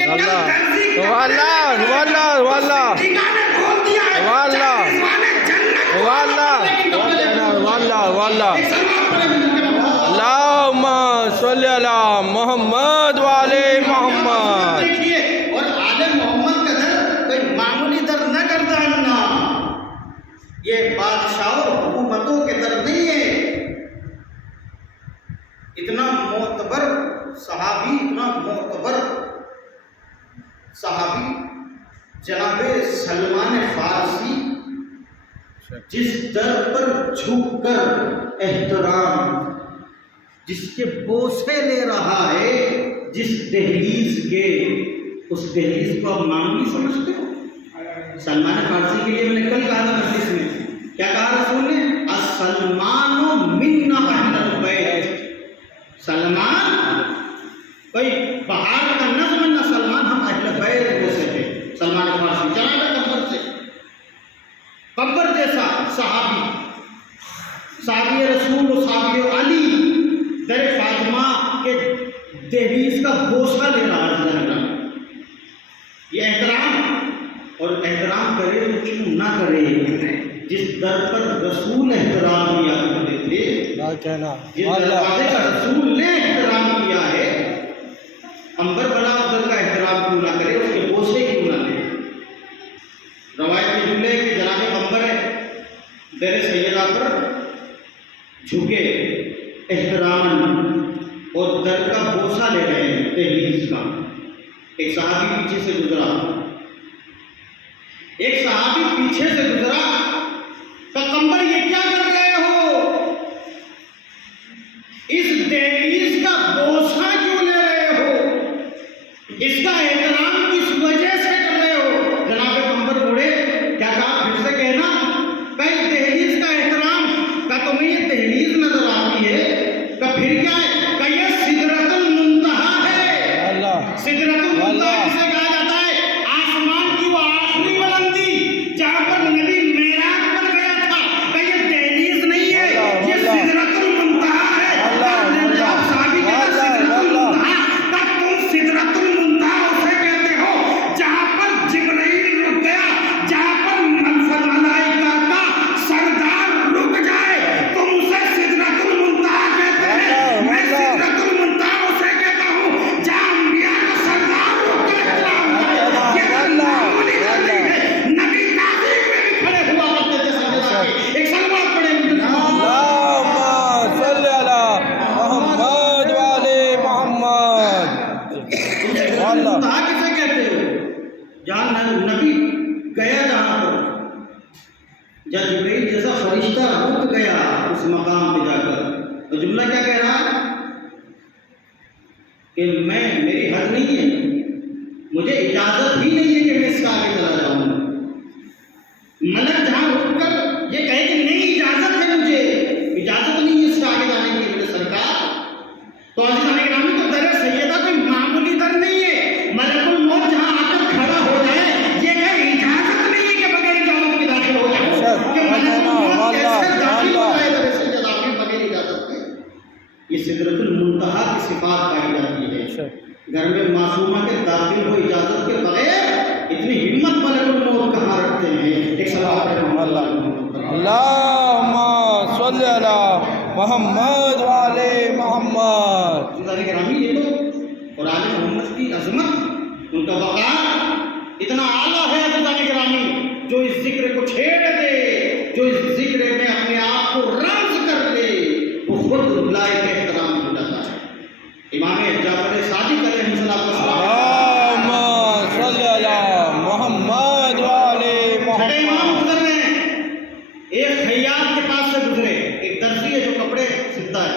کہ کل اللہ درزی کے سبحان اللہ سبحان اللہ سبحان اللہ طریقہ نے کھول دیا ہے، سبحان اللہ رضوان جنت سبحان اللہ سبحان اللہ سبحان اللہ ایک سلوات پڑھے مجھے اللہم صلی علی محمد وعلی محمد. دیکھیے، اور آل محمد کا در کوئی معمولی در نہ گرداننا، یہ بادشاہوں حکومتوں کے در نہیں ہے. اتنا معتبر صحابی، اتنا معتبر صحابی جناب سلمان فارسی، جس در پر جھک کر احترام، جس کے بوسے لے رہا ہے، جس دہلیز کے، اس دہلیز کو آپ معمولی سمجھتے ہو؟ سلمان فارسی کے لیے میں نے کل کہا تھا مجلس میں، کیا کہا رسول نے؟ السلمان منا اہل البیت. سلمان کوئی بہار کا نظم نہ، سلمان ہم اہل بیت جیسے تھے. سلمان فارسی چلا گیا قبر سے، قبر جیسا صحابی رسول و صحابی علی در فاطمہ کے دہلیز کا بوسہ لے رہا ہے. یہ احترام، اور احترام کرے تو کیوں نہ کرے. جس در پر رسول احترام کیا کرتے تھے، جس دروازے کا رسول نے احترام کیا ہے، امبر بنا در کا احترام کیوں نہ کرے، اس کے بوسے کیوں نہ لے. روایت میں جملے کہ جناب امبر در سیدہ پر جھکے احترام اور در کا بوسہ لے رہے ہیں دہلیز کا. ایک صحابی پیچھے سے گزرا، ایک صحابی پیچھے سے گزرا، پیغمبر یہ کیا کر رہے ہو؟ اس دہلیز کا بوسہ کیوں لے رہے ہو؟ اس کا احترام کس وجہ سے کر رہے ہو؟ جناب پیغمبر بوڑھے، کیا کہا؟ پھر سے کہنا. پہلے دہلیز کا احترام کا تمہیں یہ دہلیز نظر آتی ہے، کا پھر کیا ہے؟ کہ یہ سدرۃ المنتہا ہے. سدرۃ المنتہا کسے کہا جاتا ہے؟ آسمان کی وہ آخری بلندی جہاں پر نبی معراج پر گیا تھا. کہ یہ دہلیز نہیں ہے، یہ سدرۃ المنتہا ہے. صحابی کہتا سدرۃ المنتہا، تب تم سدرۃ المنتہا اسے کہتے ہو جہاں پر جبرائیل رک گیا، جہاں پر ملائکہ کا سردار رک جائے، تم اسے سدرۃ المنتہا کہتے ہیں. میں سدرۃ المنتہا اسے کہتا ہوں جہاں انبیاء کا سردار رک کے احترام کرے. یہ معمولی بات نہیں ہے. نبی تعظیم میں بھی کھڑے ہوا کرتے تھے سجدہ کے. ایک سلوات پڑھیں. اللہم صلی علی محمد وعلی محمد. منتہا کسے کہتے ہو؟ جہاں نبی گیا، جہاں پر جب جبرائیل جیسا فرشتہ رک گیا اس مقام پہ جا کر، تو جملہ کیا کہہ رہا ہے؟ کہ میری حد نہیں ہے، مجھے اجازت ہی نہیں ہے کہ میں اس کا آگے چلا جاؤں. ملک جہاں رک کر یہ کہے کہ نہیں، اجازت ہے، مجھے اجازت نہیں ہے اس کا آگے جانے کی میرے سرکار. تو عزیزان گرامی، تو در سیدہ کوئی معمولی در نہیں ہے. ملک الموت جہاں آ کر کھڑا ہو جائے، یہ کہ اجازت نہیں ہے کہ بغیر اجازت کے داخل ہو جائے. کہ ملک الموت کیسے داخل ہو جائے در سیدہ میں بغیر اجازت کے؟ یہ سدرۃ المنتہا کی صفات پائی جاتی ہے. گھر میں معصومہ کے داخل ہو اجازت کے بغیر اتنی ہمت ملک الموت کہاں رکھتے ہیں؟ ایک سوال ہے. اللہم صلی علی محمد وعلی محمد. عزیزان گرامی، یہ تو قرآن محمد کی عظمت، ان کا وقار اتنا اعلیٰ ہے عزیزان گرامی. جو اس ذکر کو چھیڑ دے، جو اس ذکر میں اپنے آپ کو رمز کر دے، وہ خود لائق احترام ہو جاتا ہے. امام جعفر صادق علیہ السلام اللہم صلی علی محمد وعلی چھٹے امام محمد. گزر گئے ہیں. ایک خیاط کے پاس سے گزرے، ایک درزی ہے جو کپڑے سلتا ہے،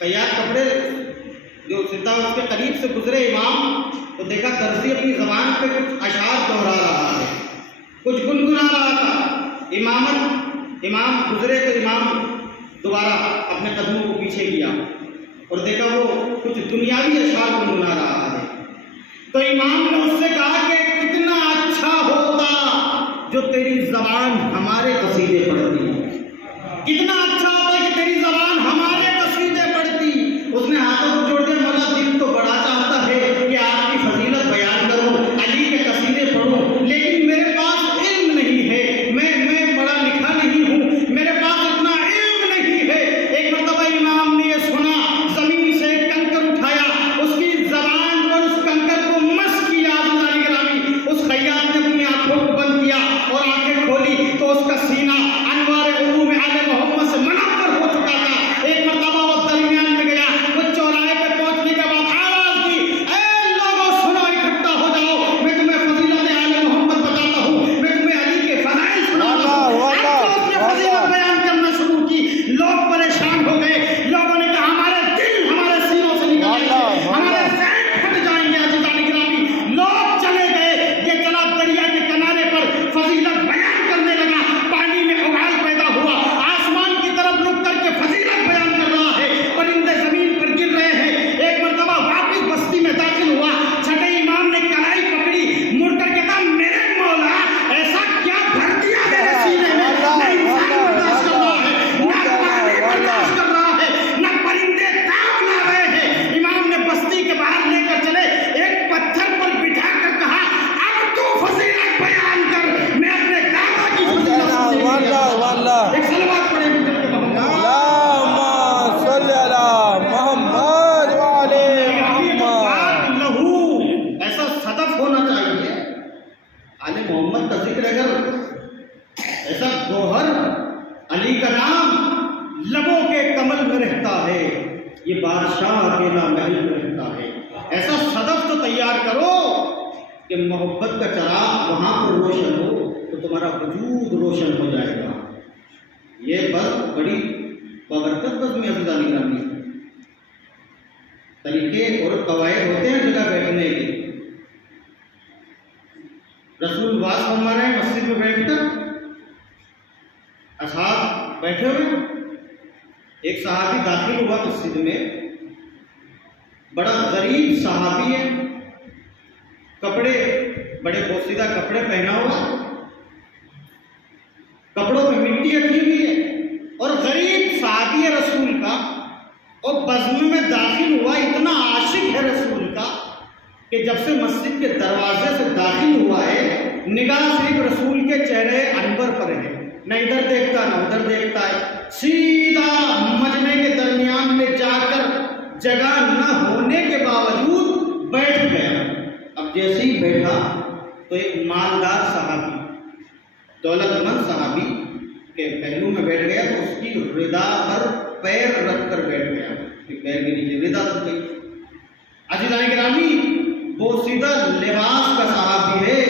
خیاط کپڑے جو سلتا ہے اس کے قریب سے گزرے امام، تو دیکھا درزی اپنی زبان پہ کچھ اشعار دہرا رہا ہے، کچھ گنگنا رہا تھا. امام گزرے تو امام دوبارہ اپنے قدموں کو پیچھے کیا اور دیکھا وہ کچھ دنیاوی اشعار گنگنا رہا ہے. تو امام نے اس سے کہا کہ کتنا اچھا ہوتا جو تیری زبان ہمارے قصیدے پڑھتی ہے، کتنا اچھا ہوتا کہ تیری زبان ہمارے قصیدے پڑھتی. اس نے ہاتھوں کو جوڑ دیا، مولا دل تو بڑا چاہتا ہے کہ آپ کی فضیلت بیان علی کا نام لبوں کے کمل میں رہتا ہے، یہ بادشاہ اکیلا محل میں رہتا ہے۔ ایسا صدف تو تیار کرو کہ محبت کا چراغ وہاں پر روشن ہو تو تمہارا وجود روشن ہو جائے گا۔ یہ بس بڑی بابرکت بزم عزیزان گرامی، طریقے اور قواعد ہوتے ہیں جگہ بیٹھنے کے۔ رسول واس فرما رہے ہیں مسجد میں بیٹھ کر، اصحاب بیٹھے ہوئے، ایک صحابی داخل ہوا مسجد میں، بڑا غریب صحابی ہے، کپڑے بڑے پوشیدہ کپڑے پہنا ہوا، کپڑوں میں مٹی رکھی ہوئی ہے، اور غریب صحابی ہے رسول کا، اور بزم میں داخل ہوا، اتنا عاشق ہے رسول کا کہ جب سے مسجد کے دروازے سے داخل ہوا ہے نگاہ صرف رسول کے چہرے انور پر ہے، نہ ادھر دیکھتا نہ ادھر دیکھتا ہے، سیدھا مجمع کے درمیان میں جا کر جگہ نہ ہونے کے باوجود بیٹھ گیا۔ اب جیسے ہی بیٹھا تو ایک مالدار صحابی، دولت مند صحابی کے پہلو میں بیٹھ گیا تو اس کی ردا پر پیر رکھ کر بیٹھ گیا، پیر کے نیچے ردا رکھ گئی۔ عزیزان گرامی، وہ سیدھا لباس کا صحابی ہے،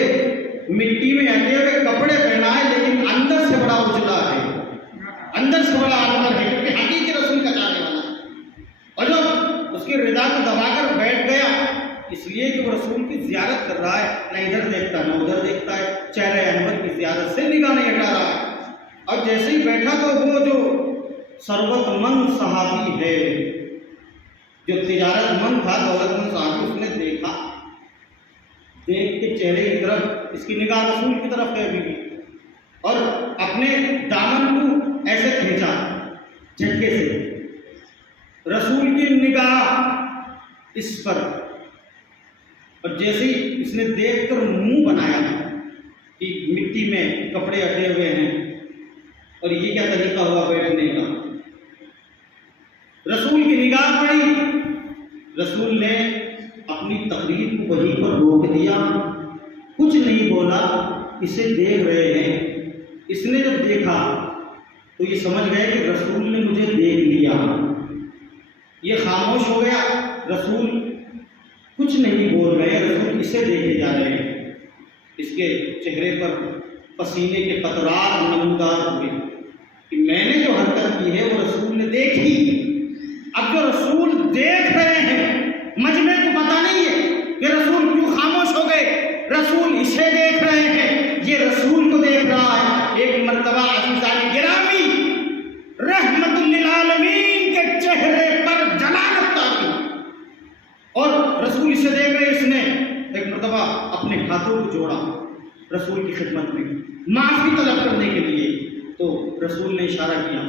مٹی میں ہٹے ہوئے کپڑے پہنا ہے، لیکن اندر سے بڑا اجلا ہے، اندر سے بڑا انور ہے، کیونکہ حقیقی رسول کا چاہنے والا ہے۔ اور جب اس کی ردا کو دبا کر بیٹھ گیا، اس لیے کہ وہ رسول کی زیارت کر رہا ہے، نہ ادھر دیکھتا نہ ادھر دیکھتا ہے، چہرے انور کی زیارت سے نگاہ نہیں ہٹا رہا ہے۔ اور جیسے ہی بیٹھا تو وہ جو ثروت مند صحابی ہے، جو تجارت مند تھا، دولت مند صحابی، اس نے دیکھا، دیکھ کے چہرے کی طرف اس کی نگاہ رسول کی طرف ہے ابھی بھی، اور اپنے دامن کو ایسے کھینچا جھٹکے سے، رسول کی نگاہ اس پر، اور جیسے ہی اس نے دیکھ کر منہ بنایا کہ مٹی میں کپڑے ہٹے ہوئے ہیں اور یہ کیا طریقہ ہوا بیٹھنے کا، رسول کی نگاہ پڑی، رسول نے اپنی تقریر کو وہیں پر روک دیا، کچھ نہیں بولا، اسے دیکھ رہے ہیں۔ اس نے جب دیکھا تو یہ سمجھ گئے کہ رسول نے مجھے دیکھ لیا، یہ خاموش ہو گیا، رسول کچھ نہیں بول رہے، رسول اسے دیکھے جا رہے ہیں، اس کے چہرے پر پسینے کے قطرات نمودار ہوئے کہ میں نے جو حرکت کی ہے وہ رسول نے دیکھی۔ اب جو رسول دیکھ رہے ہیں، مجمع کو پتہ نہیں ہے کہ رسول کیوں خاموش ہو گئے، رسول اسے دیکھ رہے ہیں، یہ رسول کو دیکھ رہا ہے۔ ایک مرتبہ عزیزان گرامی، رحمت للعالمین کے چہرے پر جلالت آئی، اور رسول اسے دیکھ رہے، اس نے ایک مرتبہ اپنے ہاتھوں کو جوڑا رسول کی خدمت میں معافی طلب کرنے کے لیے، تو رسول نے اشارہ کیا،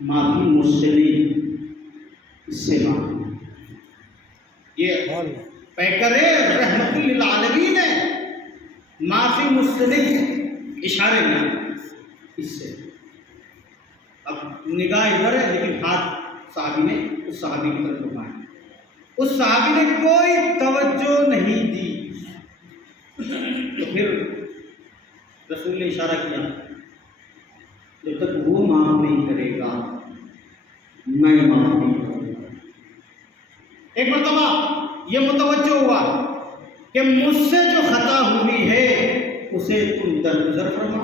معافی مجھ سے نہیں، اس سے مانگ۔ یہ پیکر رحمت للعالمین ہے، معافی مجھ سے نہیں، اشارے میں اس سے۔ اب نگاہ ادھر ہے لیکن ہاتھ صحابی نے اس صحابی کی طرف گھمایا، اس صحابی نے کوئی توجہ نہیں دی، تو پھر رسول نے اشارہ کیا، جب تک وہ معاف نہیں کرے گا میں معاف نہیں کروں گا۔ ایک مرتبہ یہ متوجہ ہوا کہ مجھ سے جو خطا ہوئی ہے اسے تم درگزر فرما،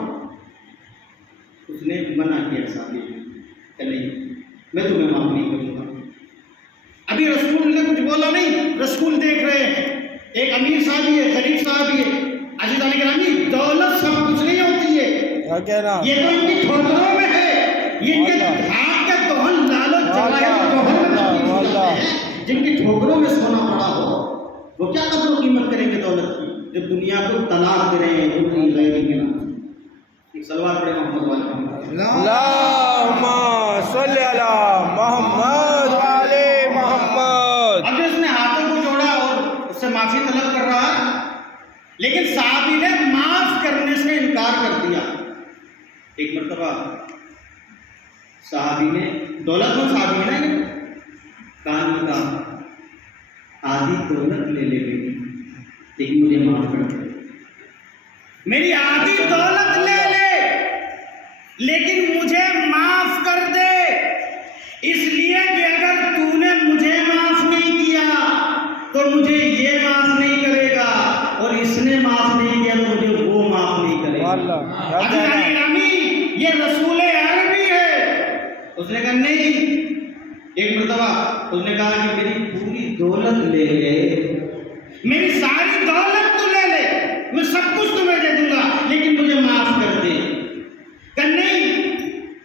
اس نے منع کیا صحابی کہ نہیں، میں تمہیں معاف نہیں کروں گا۔ ابھی رسول نے کچھ بولا نہیں، رسول دیکھ رہے ہیں، ایک امیر صحابی ہے، غریب صحابی ہے۔ عزیزان گرامی، دولت سب کچھ نہیں ہوتی ہے، یہ تو ان کی ٹھوکروں میں ہے، یہ ان کے ہاتھ کے توہن لالچ جواہر جوہر میں تبدیل ہو جاتے ہیں۔ جن کی ٹھوکروں میں سونا پڑا ہو وہ کیا قدر و قیمت کریں گے دولت کی، جو دنیا کو طلاق دے رہے ہیں اپنی غیرتی کے نام سے۔ ایک سلوات پڑھے محمد والے محمد، اللہم صلی علی محمد وعلی محمد۔ اب اس نے ہاتھوں کو جوڑا اور اس سے معافی طلب کر رہا ہے، لیکن صحابی نے معاف کرنے سے انکار کر دیا۔ ایک مرتبہ صحابی نے، دولت مند صحابی ہے نا، کہا کہا آدھی دولت لے لے گئی لیکن مجھے معاف کر دے، میری آدھی دولت لے لے لیکن مجھے معاف کر دے، اس لیے کہ اگر تو نے مجھے معاف نہیں کیا تو مجھے یہ معاف نہیں کرے گا، اور اس نے معاف نہیں کیا تو مجھے وہ معاف نہیں کرے گا۔ عزیزان گرامی، یہ رسول عربی ہے۔ اس نے کہا نہیں، ایک مرتبہ اس نے کہا کہ میری پوری دولت لے لے، میری ساری دولت تو لے لے، میں سب کچھ تمہیں دے دوں گا، لیکن مجھے معاف کر دے۔ کہ نہیں،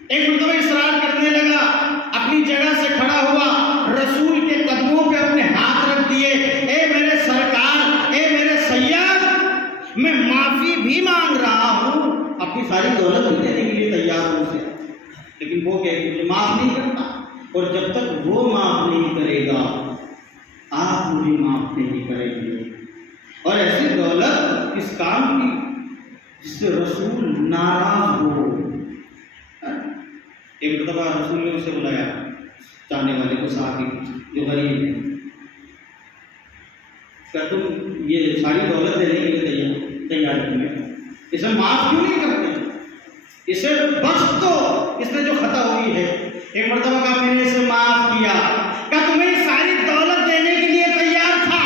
ایک مرتبہ اصرار کرنے لگا، اپنی جگہ سے کھڑا ہوا، رسول کے قدموں پہ اپنے ہاتھ رکھ دیے، اے میرے سرکار، اے میرے سید، میں معافی بھی مانگ رہا ہوں، اپنی ساری دولت بھی دینے کے لیے تیار ہوں اسے، لیکن وہ کہ مجھے معاف نہیں کرتا، اور جب تک وہ معاف نہیں کرے گا آپ مجھے معاف نہیں کریں گے۔ اور ایسی دولت اس کام کی جس سے رسول ناراض ہو۔ ایک مرتبہ رسول نے اسے بلایا، چاہنے والے کو، صحابی جو غریب ہے، کہ تم یہ ساری دولت دینے کے لیے تیار کیوں ہے؟ اسے معاف کیوں نہیں کرتے؟ اسے بخش دو، اس نے جو خطا ہوئی ہے۔ ایک مرتبہ کہا میں نے اسے معاف کیا، کہ تمہیں ساری دولت دینے کے لیے تیار تھا،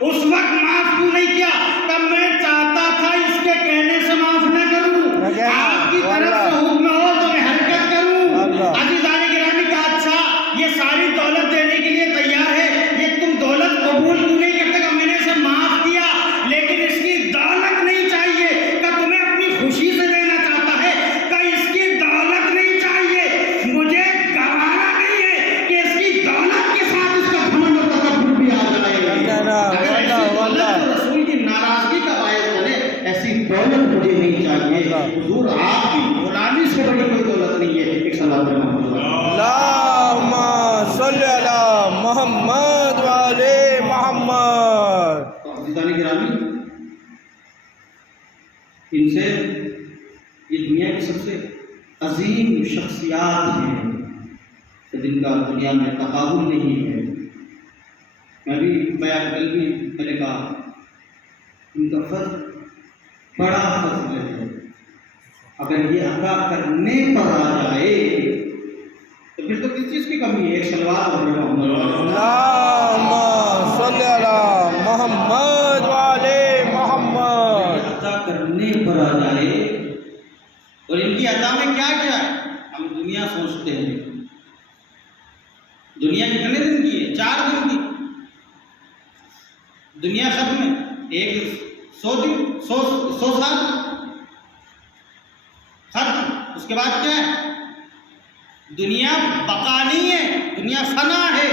اس وقت معاف کیوں نہیں کیا؟ کہ میں چاہتا تھا اس کے کہنے سے معاف نہ کروں، آپ کی طرف سے حکم ہو تو میں حرکت کروں۔ عزیزان گرامی، کا اچھا یہ ساری دولت دینے کے لیے تیار ہے، یہ تم دولت قبول کیوں نہیں کرتے؟ کہ میں نے اسے معاف کیا، لیکن اس کی دولت نہیں چاہیے، کہ تمہیں اپنی خوشی سے دینا چاہتا ہے، کہ اس کی دولت نہیں چاہیے، مجھے گوارا نہیں ہے کہ اس کی دولت کے ساتھ اس کا گھمنڈ اور تکبر بھی آ جائے۔ اگر ایسی دولت جو رسول کی ناراضگی کا باعث بنے، ایسی دولت مجھے نہیں چاہیے۔ حضور، آپ کی غلامی سے بڑی کوئی دولت نہیں ہے۔ ایک صلوات محمد اللہم صلی علی محمد وعلی محمد۔ عزیزان گرامی، ان سے یہ دنیا کی سب سے عظیم شخصیات ہیں جن کا دنیا میں تقابل نہیں ہے۔ میں بھی بیان کل بھی پہلے کہا، ان کا فضل بڑا فضل ہے، اگر یہ ادا کرنے پر آ جائے تو پھر تو کس چیز کی کمی ہے؟ ایک شلوار اور محمد اللہم صلی علی محمد وعلی محمد۔ ادا کرنے پر آ جائے، اور ان کی ادا میں کیا کیا ہے؟ ہم دنیا سوچتے ہیں، دنیا کتنے دن کی ہے؟ 4 دن کی دنیا ختم ہے، ایک 100 دن، 100 سال ختم۔ اس کے بعد کیا ہے؟ دنیا بقا نہیں ہے، دنیا فنا ہے۔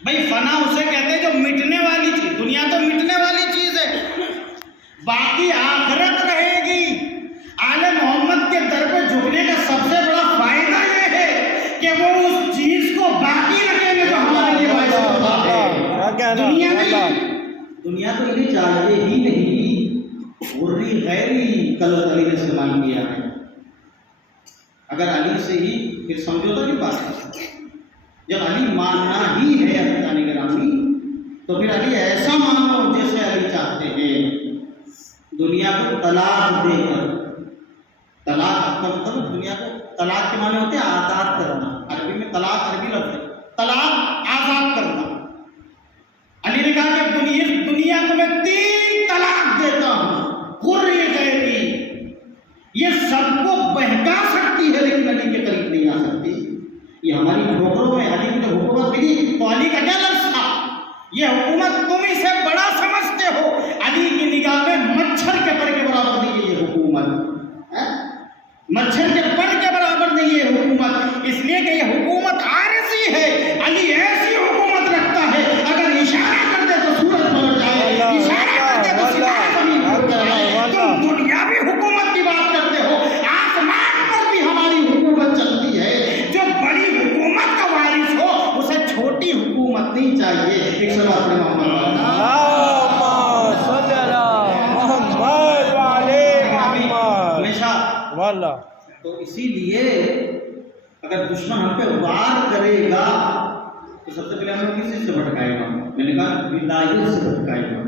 بھائی فنا اسے کہتے ہیں جو مٹنے والی چیز، دنیا تو مٹنے والی چیز ہے، باقی آخرت رہے گی۔ آل محمد کے در پہ جھکنے کا سب سے بڑا فائدہ یہ ہے کہ وہ اس چیز کو باقی رکھیں گے جو ہمارے لیے باعث ہوتا ہے۔ دنیا نہیں، دنیا تو انہیں چاہیے ہی نہیں۔ غری غیری کل علی نے استعمال کیا ہے، اگر علی سے ہی پھر سمجھوتا کی بات ہے۔ جب علی ماننا ہی ہے عزیزان گرامی، تو پھر علی ایسا مانو جیسے علی چاہتے ہیں۔ دنیا کو طلاق دے کر، طلاق کا مطلب دنیا کو، طلاق کے معنی ہوتے ہیں آزاد کرنا، عربی میں طلاق عربی لفظ ہے، طلاق آزاد کرنا۔ علی نے کہا کہ دنیا کو میں 3 طلاق دیتا ہوں، غری غیری، یہ سب کو بہکا سکتی ہے لیکن علی کے قریب نہیں آ سکتی۔ یہ ہماری ٹھوکروں میں علی کی جب حکومت ملی تو علی کا کیا لفظ تھا؟ یہ حکومت تم اسے بڑا سمجھتے ہو، علی کی نگاہ میں مچھر کے پر کے برابر نہیں ہے یہ حکومت، مچھر کے پر کے برابر نہیں ہے حکومت، اس لیے کہ یہ حکومت عارضی ہے۔ علی ایسی حکومت رکھتا ہے، اگر اشارہ کر دے تو سورج پلٹ جائے، اشارہ کر دے تو ستارے زمین پر جائے۔ تم دنیاوی حکومت کی بات کرتے ہو، آسمان پر بھی ہماری حکومت چلتی ہے۔ جو بڑی حکومت کا وارث ہو اسے چھوٹی حکومت نہیں چاہیے۔ ایک صلوات محمد اللہم صلی علی محمد وعلی محمد۔ ہمیشہ واللہ تو اسی لیے اگر دشمن ہم پہ وار کرے گا تو سب سے پہلے ہمیں کس چیز سے بھٹکائے گا؟ میں نے کہا ولایت سے بھٹکائے گا۔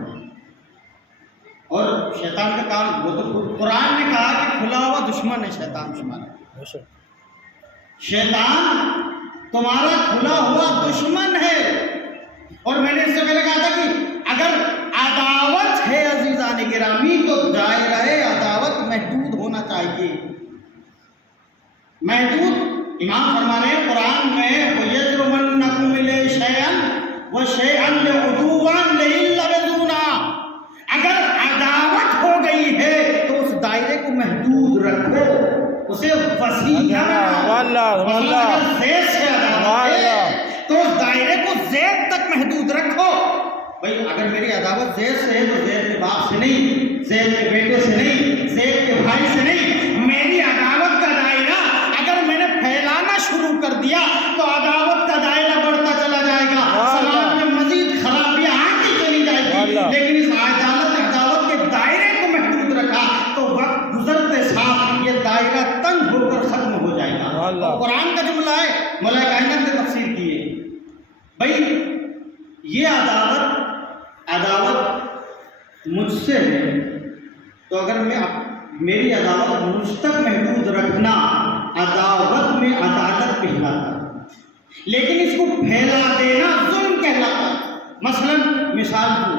اور شیطان کا کام وہ تو قرآن نے کہا کہ کھلا ہوا دشمن ہے شیطان تمہارا. شیطان تمہارا کھلا ہوا دشمن ہے. اور میں نے اس سے پہلے کہا تھا کہ اگر عداوت ہے عزیزان گرامی تو دائرہ عداوت محدود ہونا چاہیے. محدود. امام فرما رہے ہیں قرآن میں وَيَجْرُمَنَّكُمْ إِلَيْهِ شَيْئًا وَشَيْئًا لِعُدُوًّا لَإِلَّبَذُونَا. اگر عداوت ہو گئی ہے تو اس دائرے کو محدود رکھو, اسے وسیع نہ بناؤ. اگر زید سے عداوت ہے تو اس دائرے کو زید تک محدود رکھو. بھائی اگر میری عداوت زید سے ہے تو زید کے باپ سے نہیں, زید کے بیٹے سے نہیں, زید کے بھائی سے نہیں. میری عداوت کا دائرہ اگر میں نے پھیلانا شروع کر دیا تو عداوت کا دائرہ بڑھتا چلا جائے گا, سماج میں مزید خرابیاں آتی چلی جائے گی. لیکن اس عداوت کے دائرے کو محدود رکھا تو وقت گزرتے ساتھ یہ دائرہ تنگ ہو کر ختم ہو جائے گا. قرآن کا جملہ ہے, مولا کائنات نے تفسیر کی ہے. بھائی یہ عداوت مجھ سے ہے تو اگر میری عداوت مجھ تک محدود رکھنا عداوت میں عدالت کہلاتا, لیکن اس کو پھیلا دینا ظلم کہلاتا. مثلا مثال کو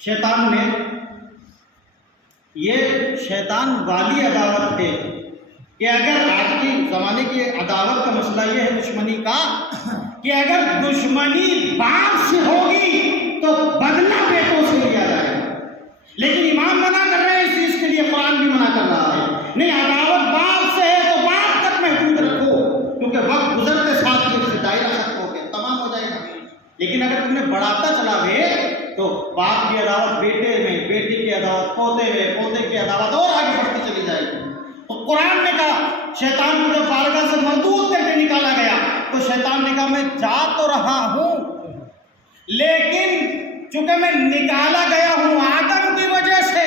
شیطان نے, یہ شیطان والی عداوت ہے کہ اگر آج کی زمانے کی عداوت کا مسئلہ یہ ہے دشمنی کا کہ اگر دشمنی باپ سے ہوگی تو بدلہ بیٹوں سے لیا جائے گا. لیکن امام منع کر رہے ہیں اس چیز کے لیے, قرآن بھی منع کر رہا ہے. نہیں, عداوت باپ سے ہے تو باپ تک محدود رکھو, کیونکہ وقت گزرتے ساتھ یہ دائرہ ختم ہو کے تمام ہو جائے گا. لیکن اگر تم نے بڑھاتا چلا گئے تو باپ کی عداوت بیٹے میں, بیٹی کی عداوت پوتے میں, پوتے کی عداوت اور آگے بڑھتی چلی جائے گی. تو قرآن نے کہا شیطان کو جب بارگاہ سے مردود کر کے نکالا گیا تو شیطان نے کہا میں جا تو رہا ہوں لیکن چونکہ میں نکالا گیا ہوں آدم کی وجہ سے,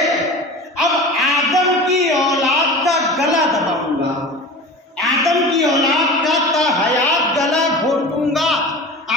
اب آدم کی اولاد کا گلا دباؤں گا, آدم کی اولاد کا تا حیات گلا گھونٹوں گا,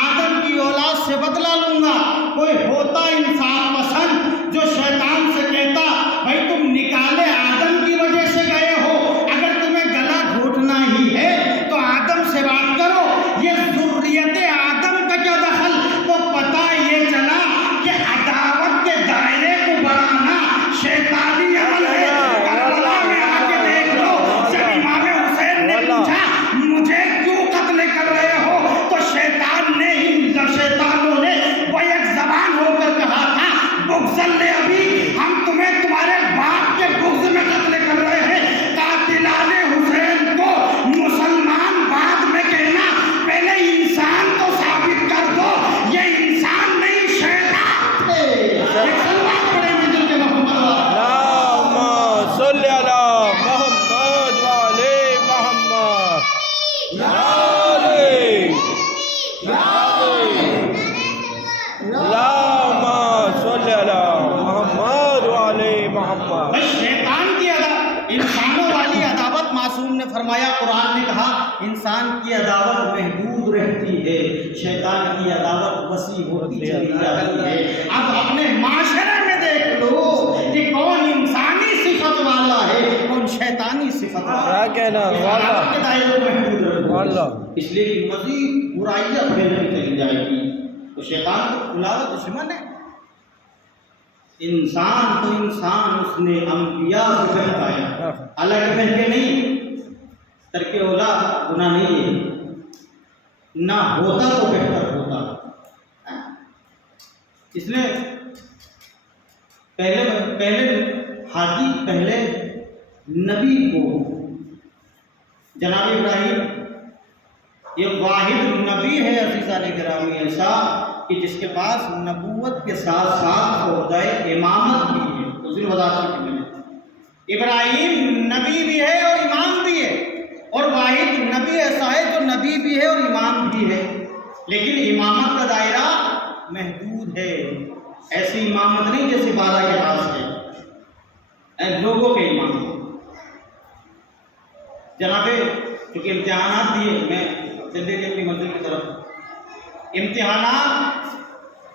آدم کی اولاد سے بدلہ لوں گا. کوئی ہوتا انصاف پسند جو شیطان سے کہتا بھائی تم نکالے آدم کی وجہ سے گئے ہو, اگر تمہیں گلا گھونٹنا ہی ہے تو آدم سے بات کرو. یہ ذریت آدم کا کیا دخل؟ تو پتہ یہ چلا کہ عداوت کے دائرے کو بڑھانا شیطانی عمل ہے. کربلا میں آ کے دیکھ لو, جب امام حسین نے پوچھا مجھے کیوں قتل کر رہے ہو تو شیطانوں نے وہ ایک زبان ہو کر کہا تھا بغض لے ابھی, ہم تمہیں تمہارے باپ کے بغض میں قتل کر رہے ہیں. قاتلان حسین کو مسلمان بعد میں کہنا, پہلے انسان کو ثابت کر دو یہ انسان نہیں شیطان ہے. ایک سلوات پڑھیں گے دل کے محمد اللہم صلی علی محمد وعلی محمد. اللہم صلی علی محمد وعلی محمد. شیطان کی انسانوں والی عداوت معصوم نے فرمایا, قرآن نے کہا انسان کی عداوت محدود رہتی ہے, شیطان کی عداوت وسیع ہوتی چلی جاتی ہے. اب اپنے معاشرے میں دیکھ لو کہ کون انسانی صفت والا ہے, کون شیطانی صفت والا ہے. کیا کہنا عداوت کے دائرے کو محدود رکھو, اس لیے کہ مزید برائیاں پھیلنے چلی جائے گی. تو شیطان کو کھلا ہوا دشمن ہے. انسان تو انسان, اس نے انبیاء کو بہتایا, الگ بہہ کے نہیں. ترک اولا گناہ نہیں ہے, نہ ہوتا تو بہتر ہوتا. اس نے پہلے ہادی, پہلے نبی کو, جناب ابراہیم یہ واحد نبی ہے عزیزان گرامی ایسا کہ جس کے پاس نبوت کے ساتھ ساتھ عہدہ امامت بھی ہے. دوسری وضاحت کی میں ابراہیم نبی بھی ہے اور امام بھی ہے, اور واحد نبی ایسا ہے جو نبی بھی ہے اور امام بھی ہے, لیکن امامت کا دائرہ محدود ہے. ایسی امامت نہیں جیسے بادہ کے پاس ہے, لوگوں کے امام. جناب چونکہ امتحانات دیے, میں جلدی اپنی منزل کی طرف امتحانات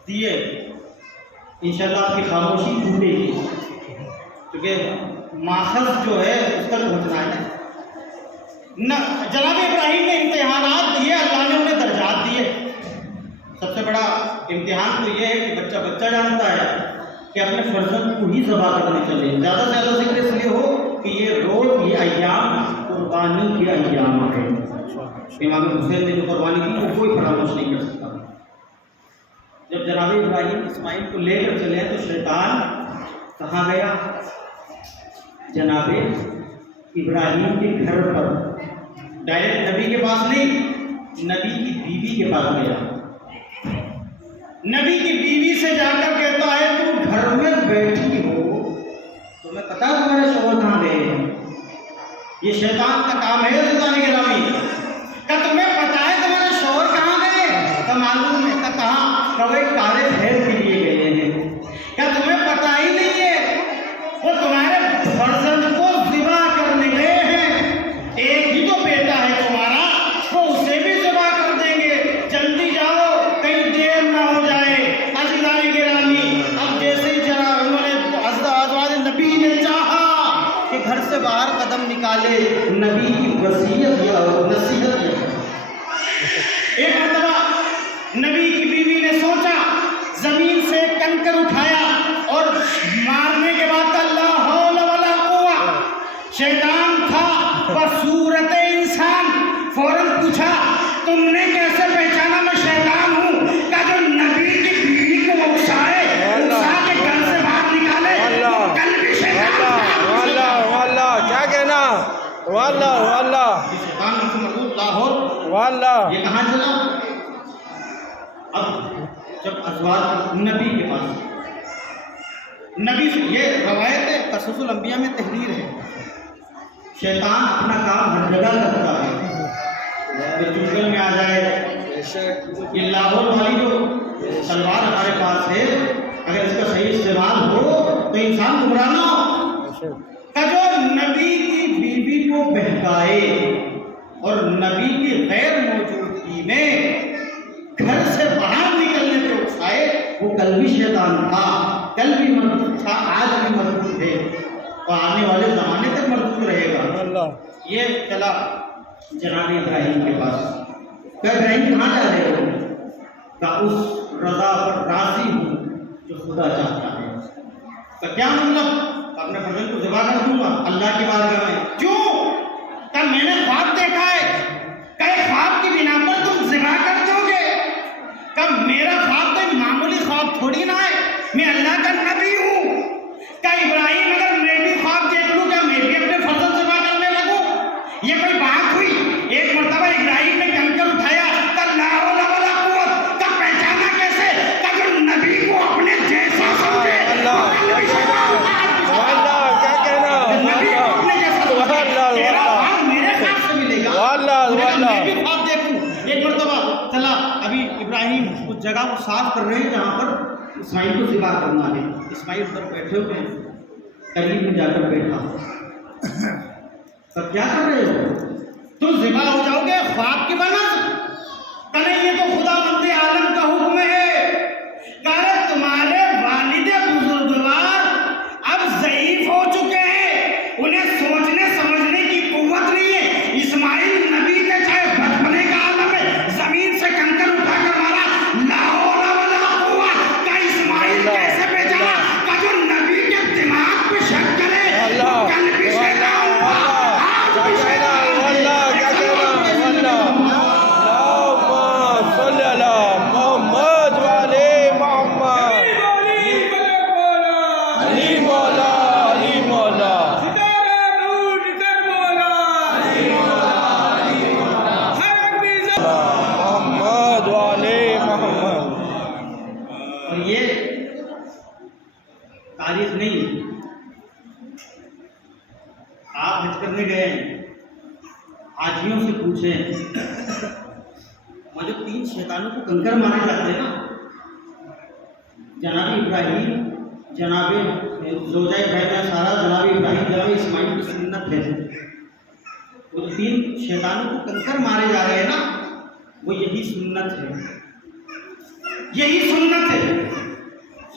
دیے انشاءاللہ آپ کی خاموشی ٹوٹے گی، کیونکہ ماخذ جو ہے اس تک پہنچنا ہے نہ۔ جناب ابراہیم نے امتحانات دیے، اللہ نے انہیں درجات دیے۔ سب سے بڑا امتحان تو یہ ہے کہ بچہ جانتا ہے کہ اپنے فرزند کو ہی ذبح کرنے چلے۔ زیادہ سے زیادہ ذکر اس لیے ہو کہ یہ روز، یہ ایام قربانی کے ایام ہیں۔ امام حسین نے جو قربانی کی وہ کوئی فراموش نہیں کر سکتا۔ جب جناب ابراہیم اسماعیل کو لے کر چلے تو شیطان کہاں گیا؟ جناب ابراہیم کے گھر پر، ڈائریکٹ نبی کے پاس نہیں، نبی کی بیوی کے پاس گیا۔ نبی کی بیوی سے جا کر کہتا ہے تم گھر میں بیٹھی ہو، تمہیں پتا ہے تمہارے شوہر کہاں گئے ہیں؟ یہ شیطان کا کام ہے عزیزان گرامی۔ کہ تمہیں پتا ہے تمہارے شوہر کہاں گئے؟ کہ معلوم ہے۔ کہ کہاں؟ کہ وہ کار خیر کے لیے گئے ہیں۔ کیا تمہیں پتا ہی نہیں ہے وہ تمہارے فرزند کو ذبح کرنے گئے ہیں؟ ایک ہی تو بیٹا ہے تمہارا، وہ اسے بھی ذبح کر دیں گے، جلدی جاؤ کہیں دیر نہ ہو جائے۔ عزیزان گرامی، اب جیسے ہی انہوں نے ازواج نبی نے چاہا کہ گھر سے باہر قدم نکالے، نبی کی وصیت یا نصیحت یہ ہے۔ ایک مرتبہ نبی کی بیوی نے سوچا، زمین سے کنکر اٹھایا اور مارنے کے بعد لا حول ولا قوت، شیطان تھا بصورت انسان، فوراً پوچھا تم نے کیسے پہچانا میں شیطان ہوں؟ کہ جو نبی کی بیوی کو اکسائے، اکسا کے گھر سے باہر نکالے، وہ کل بھی شیطان تھا۔ واللہ کیا کہنا؟ واللہ شیطان محمود لاہور، واللہ یہ کہاں چلا؟ اب جب ازواج نبی کے پاس، نبی سے یہ روایت ہے، قصص الانبیاء میں تحریر ہے۔ شیطان اپنا کام ہر جگہ کرتا ہے، یہ جنگل میں آ جائے، یہ لاہور والی جو تلوار ہمارے پاس ہے، اگر اس کا صحیح استعمال ہو تو انسان گمراہ نہ ہو۔ کہ جو نبی کی بیوی کو بہکائے اور نبی کی غیر موجودگی میں گھر سے باہر نکلنے پہ اکسائے، وہ کل بھی شیطان تھا، کل بھی مردود تھا، آج بھی مردود ہے اور آنے والے زمانے تک مردود رہے گا۔ یہ چلا جناب ابراہیم کے پاس۔ کہ ابراہیم کہاں جا رہے ہو؟ کہ اس رضا پر راضی ہوں جو خدا چاہتا ہے۔ کہ کیا مطلب؟ اپنے فرزند کو ذبح کر دوں گا اللہ کی بارگاہ میں؟ کیوں؟ کہ میں نے خواب دیکھا ہے، کہ خواب کی بنا پر تم ذبح کر دو گے؟ کہ میرا خواب تو معمولی خواب تھوڑی نہ ہے، میں اللہ کا نبی ہوں۔ کہ ابراہیم اگر میں بھی خواب دیکھ لوں کیا میں بھی اپنے فرزند ذبح کرنے لگوں؟ یہ کوئی بات ہوئی؟ ایک مرتبہ ابراہیم نے کنکر اٹھایا، کہ لا حول ولا قوت، کہ پہچانا کیسے؟ کہ جو نبی کو اپنے جیسا سمجھے، ایک مرتبہ چلا، ابھی ابراہیم اس جگہ کو صاف کر رہے ہیں جہاں پر اسماعیل کو ذبح کرنا ہے۔ اسماعیل ادھر بیٹھے ہوئے ہیں، قریب میں جا کر بیٹھا، تب کیا کر رہے ہو؟ تم ذبح ہو جاؤ گے خواب کی بنا سے؟ کہ نہیں، یہ تو خدا بند عالم کا حکم ہے۔ کہ تمہارے والد بزرگوار اب ضعیف ہو چکے ہیں، انہیں سوچنے سمجھنے کی قوت نہیں ہے۔ اسماعیل نبی کے چاہے بچپنے کا عالم ہے، زمین سے کنکر اٹھا کر مارا، لا حول ولا قوت۔ کہ اسماعیل کیسے پہچانا؟ کہ جو نبی کے دماغ پہ شک کرے کل بھی شیطان ہوا، آج بھی شیطان ہے۔ تاریخ نہیں، آپ حج کرنے گئے ہیں، حاجیوں سے پوچھیں، وہ جو 3 شیطانوں کو کنکر مارے جاتے ہیں نا، جناب ابراہیم، جناب زوجہ بیٹا سارا، جناب ابراہیم، جناب اسماعیل کی سنت ہے۔ وہ 3 شیطانوں کو کنکر مارے جا رہے ہیں نا، وہ یہی سنت ہے، یہی سنت ہے۔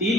3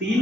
3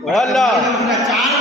4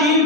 3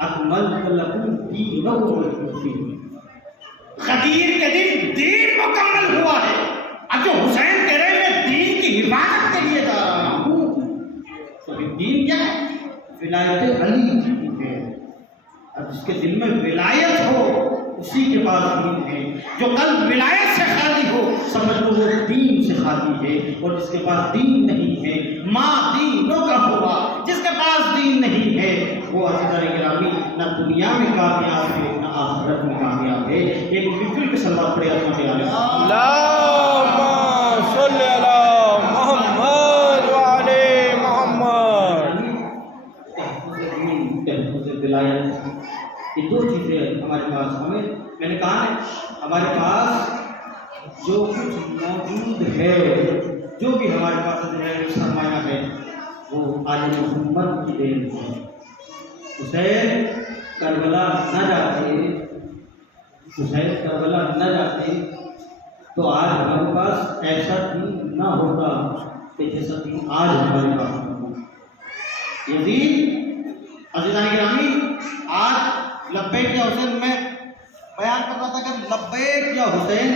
اکملت لکم دینکم، غدیر کے دن دین مکمل ہوا ہے. اب جو حسین کہہ رہے ہیں میں دین کی حفاظت کے لیے جا رہا ہوں، تو دین کیا ہے؟ ولایت علی کی ہے. اب جس کے دل میں ولایت ہو اسی کے پاس دین ہے. جو قلب ولایت سے خالی ہو سمجھ لو وہ دین سے خالی ہے. اور جس کے پاس دین نہیں ہے ماں دینوں کا ہوا، جس کے پاس دین نہیں ہے وہ عزیزان گرامی نہ دنیا میں کامیاب ہے نہ آخرت میں کامیاب ہے. ایک بالکل کے سلوات پڑے اللہم صلی علی محمد وعلی محمد. ولایت یہ دو چیزیں ہمارے پاس میں نے کہا ہے ہمارے پاس جو کچھ موجود ہے، جو بھی ہمارے پاس سرمایہ ہے وہ آل محمد کی دین ہے. حسین کربلا نہ جاتے تو آج ہمارے پاس ایسا دین نہ ہوتا کہ جیسا دین آج ہمارے پاس ہوتا. یزید عزیزان گرامی آج لبیک یا حسین میں بیان کر رہا تھا کہ لبیک یا حسین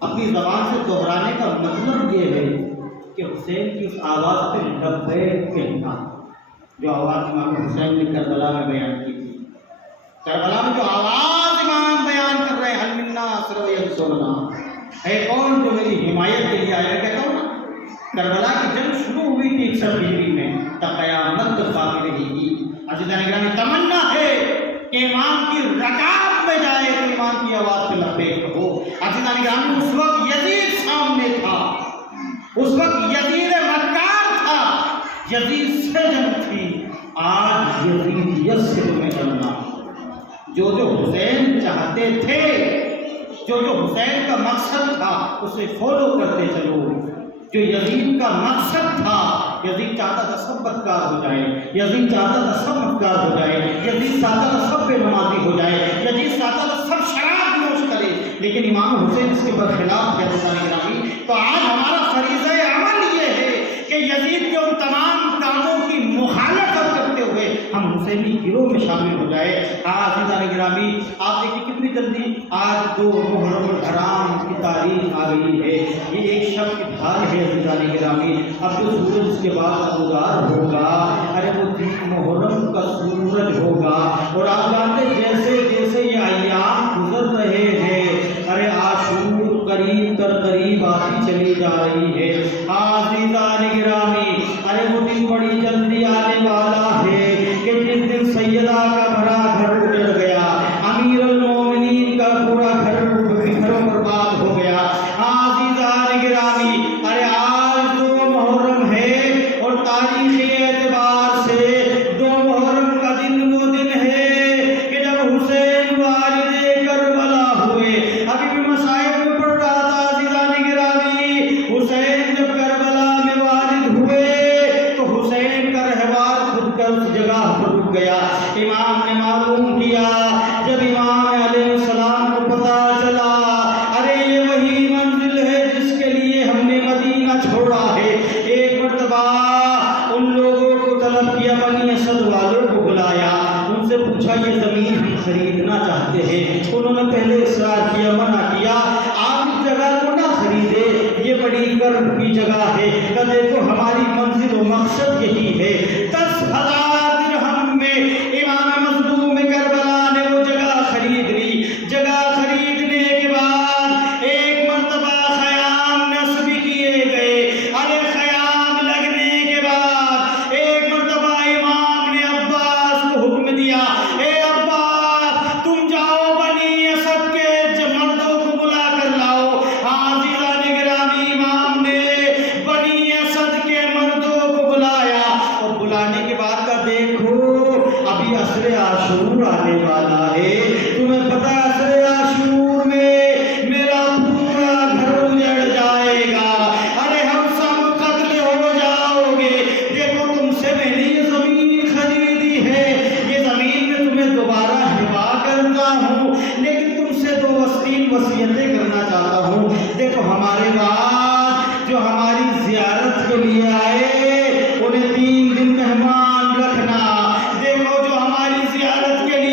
اپنی زبان سے دہرانے کا مطلب یہ ہے کہ حسین کی اس آواز پہ لبیک کہنا، جو آواز امام حسین نے کربلا میں بیان کی تھی. کربلا میں جو آواز امام بیان کر رہے ہیں حل منا اسر و ینصرنا، اے کون جو میری حمایت کے لیے آیا. کہتا ہوں نا کربلا کی جنگ شروع ہوئی تھی 61 ہجری میں، تا قیامت تک باقی رہے گی. عزیزان گرامی تمنا ہے کہ امام کی رکاب میں جائے تو امام کی آواز پہ لبیک ہو. عزیزان گرامی اس وقت یزید سامنے تھا، اس وقت یزید مکار تھا، یزید سے جنگ تھی. آج یزیدیت سے تمہیں جنگنا. جو حسین چاہتے تھے، جو حسین کا مقصد تھا اسے فالو کرتے چلو. جو یزید کا مقصد تھا، یزید چاہتا تھا سب بدکار ہو جائے، یزید چاہتا تھا سب مکار ہو جائے، یزید چاہتا تھا سب بے نمازی ہو جائے، یزید چاہتا تھا سب شراب نوش کرے. لیکن امام حسین اس کے برخلاف ہے. گرامی تو آج ہمارا فریضہ عمل یہ ہے کہ یزید کے ان تمام کاموں کی مخالفت کرتے ہوئے ہم حسینی گروہ میں شامل ہو جائے. عزیزان گرامی آپ دیکھیں کتنی جلدی آج 2 محرم الحرام کی تاریخ آ گئی ہے. یہ ایک شب کی ڈھال ہے. عزیزان گرامی اب جو سورج اس کے بعد ابزار ہوگا، ارے وہ 3 محرم کا سورج ہوگا. اور آپ جانتے جیسے جیسے یہ ایام گزر رہے ہیں، ارے عاشور قریب تر قریب آتی چلی جا رہی ہے. عزیزان گرامی ارے وہ دن بڑی جلدی آنے والا ہے کہ جس دن سیدہ کا بڑا گھر اجڑ گیا، امیر المومنین کا پورا گھر برباد ہو گیا. عزیزان گرامی ارے آج 2 محرم ہے اور تاریخی اعتبار سے 2 محرم کا دن وہ دن ہے کہ جب حسین والد کربلا ہوئے. ابھی بھی مصائب میں پڑھ رہا تھا. عزیزان گرامی حسین جب کربلا میں والد ہوئے تو حسین کا رہوار خود کر اس جگہ پر رک گیا. امام نے معلوم کیا، جب امام علیہ السلام کو پتہ چلا ارے یہ وہی منزل ہے جس کے لیے ہم نے مدینہ چھوڑا ہے. ایک مرتبہ ان لوگوں کو طلب کیا، بنی اسد والوں کو بلایا، ان سے پوچھا یہ زمین ہم خریدنا چاہتے ہیں. انہوں نے پہلے اصرار کیا، منع کیا، آپ اس جگہ کو نہ خریدے، یہ بڑی کرم کی جگہ ہے. کہ دیکھو ہماری منزل و مقصد یہی ہے. 10,000 درہم میں امام مظلوم کربلا نے وہ جگہ خرید لی. جگہ خریدنے کے بعد ایک مرتبہ خیام نصب کیے گئے. ارے خیام لگنے کے بعد ایک مرتبہ امام نے عباس کو حکم دیا، اے عباس تم جاؤ بنی اسد کے مردوں کو بلا کر لاؤ. عزیزان گرامی امام نے بنی اسد کے مردوں کو بلایا اور بلانے کے بعد کا دیکھو ابھی عصر عاشور آنے والا ہے. تمہیں پتہ ہے عصر عاشور میں میرا پورا گھر اجڑ جائے گا، ارے ہم سب قتل ہو جاؤ گے. دیکھو تم سے میں نے یہ زمین خریدی ہے، یہ زمین میں تمہیں دوبارہ ہبا کرتا ہوں، لیکن تم سے 2 وصیتیں کرنا چاہتا ہوں. دیکھو ہمارے بعد جو ہماری زیارت کے لیے آئے انہیں 3 دن مہمان رکھنا. دیکھو جو ہماری زیارت کے لیے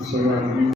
السلام علیکم